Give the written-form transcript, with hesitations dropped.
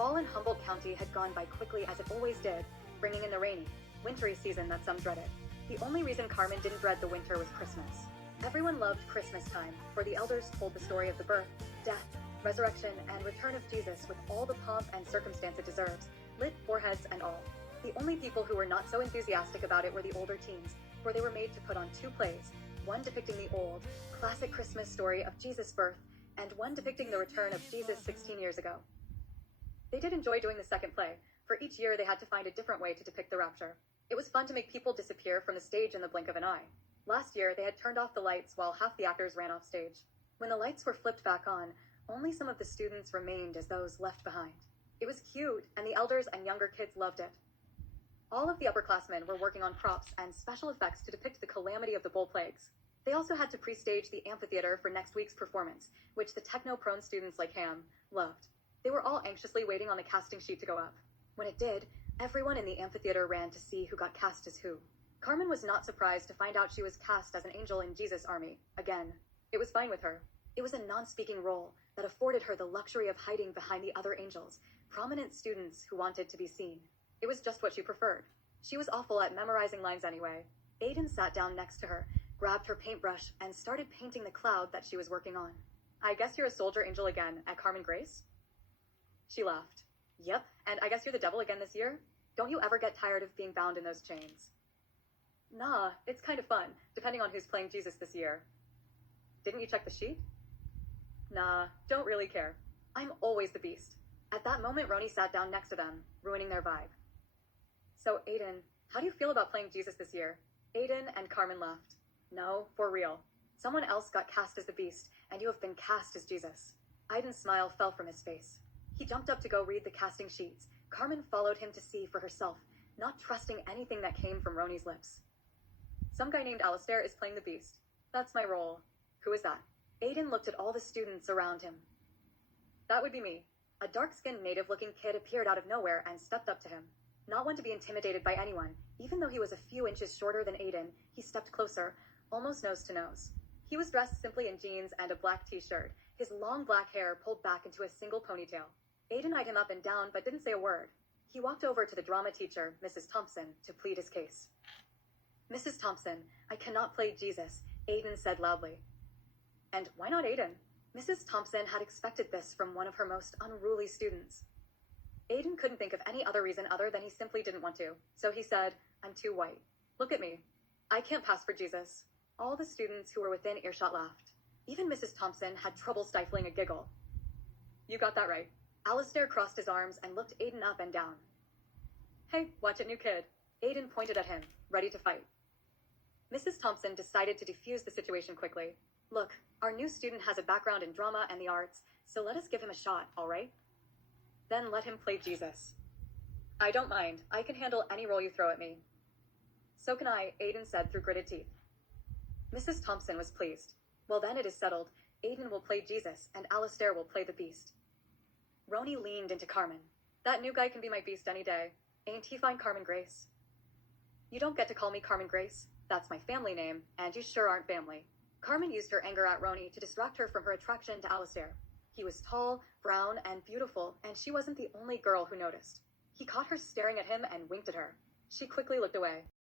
Fall in Humboldt County had gone by quickly as it always did, bringing in the rainy, wintry season that some dreaded. The only reason Carmen didn't dread the winter was Christmas. Everyone loved Christmas time, for the elders told the story of the birth, death, resurrection, and return of Jesus with all the pomp and circumstance it deserves, lit foreheads and all. The only people who were not so enthusiastic about it were the older teens, for they were made to put on two plays, one depicting the old, classic Christmas story of Jesus' birth, and one depicting the return of Jesus 16 years ago. They did enjoy doing the second play, for each year they had to find a different way to depict the rapture. It was fun to make people disappear from the stage in the blink of an eye. Last year, they had turned off the lights while half the actors ran off stage. When the lights were flipped back on, only some of the students remained as those left behind. It was cute, and the elders and younger kids loved it. All of the upperclassmen were working on props and special effects to depict the calamity of the bull plagues. They also had to pre-stage the amphitheater for next week's performance, which the techno-prone students like Ham loved. They were all anxiously waiting on the casting sheet to go up. When it did, everyone in the amphitheater ran to see who got cast as who. Carmen was not surprised to find out she was cast as an angel in Jesus' army, again. It was fine with her. It was a non-speaking role that afforded her the luxury of hiding behind the other angels, prominent students who wanted to be seen. It was just what she preferred. She was awful at memorizing lines anyway. Aidan sat down next to her, grabbed her paintbrush, and started painting the cloud that she was working on. I guess you're a soldier angel again at Carmen Grace? She laughed. Yep, and I guess you're the devil again this year? Don't you ever get tired of being bound in those chains? Nah, it's kind of fun, depending on who's playing Jesus this year. Didn't you check the sheet? Nah, don't really care. I'm always the beast. At that moment, Roni sat down next to them, ruining their vibe. So, Aidan, how do you feel about playing Jesus this year? Aidan and Carmen laughed. No, for real. Someone else got cast as the beast, and you have been cast as Jesus. Aidan's smile fell from his face. He jumped up to go read the casting sheets. Carmen followed him to see for herself, not trusting anything that came from Roni's lips. Some guy named Alistair is playing the beast. That's my role. Who is that? Aidan looked at all the students around him. That would be me. A dark-skinned native-looking kid appeared out of nowhere and stepped up to him. Not one to be intimidated by anyone, even though he was a few inches shorter than Aidan, he stepped closer, almost nose to nose. He was dressed simply in jeans and a black t-shirt, his long black hair pulled back into a single ponytail. Aidan eyed him up and down but didn't say a word. He walked over to the drama teacher, Mrs. Thompson, to plead his case. Mrs. Thompson, I cannot play Jesus, Aidan said loudly. And why not Aidan? Mrs. Thompson had expected this from one of her most unruly students. Aidan couldn't think of any other reason other than he simply didn't want to, so he said, I'm too white. Look at me. I can't pass for Jesus. All the students who were within earshot laughed. Even Mrs. Thompson had trouble stifling a giggle. You got that right. Alistair crossed his arms and looked Aidan up and down. Hey, watch it, new kid. Aidan pointed at him, ready to fight. Mrs. Thompson decided to defuse the situation quickly. Look, our new student has a background in drama and the arts, so let us give him a shot, all right? Then let him play Jesus. I don't mind. I can handle any role you throw at me. So can I, Aidan said through gritted teeth. Mrs. Thompson was pleased. Well, then it is settled. Aidan will play Jesus, and Alistair will play the beast. Roni leaned into Carmen. That new guy can be my beast any day. Ain't he fine, Carmen Grace? You don't get to call me Carmen Grace. That's my family name, and you sure aren't family. Carmen used her anger at Roni to distract her from her attraction to Alistair. He was tall, brown, and beautiful, and she wasn't the only girl who noticed. He caught her staring at him and winked at her. She quickly looked away.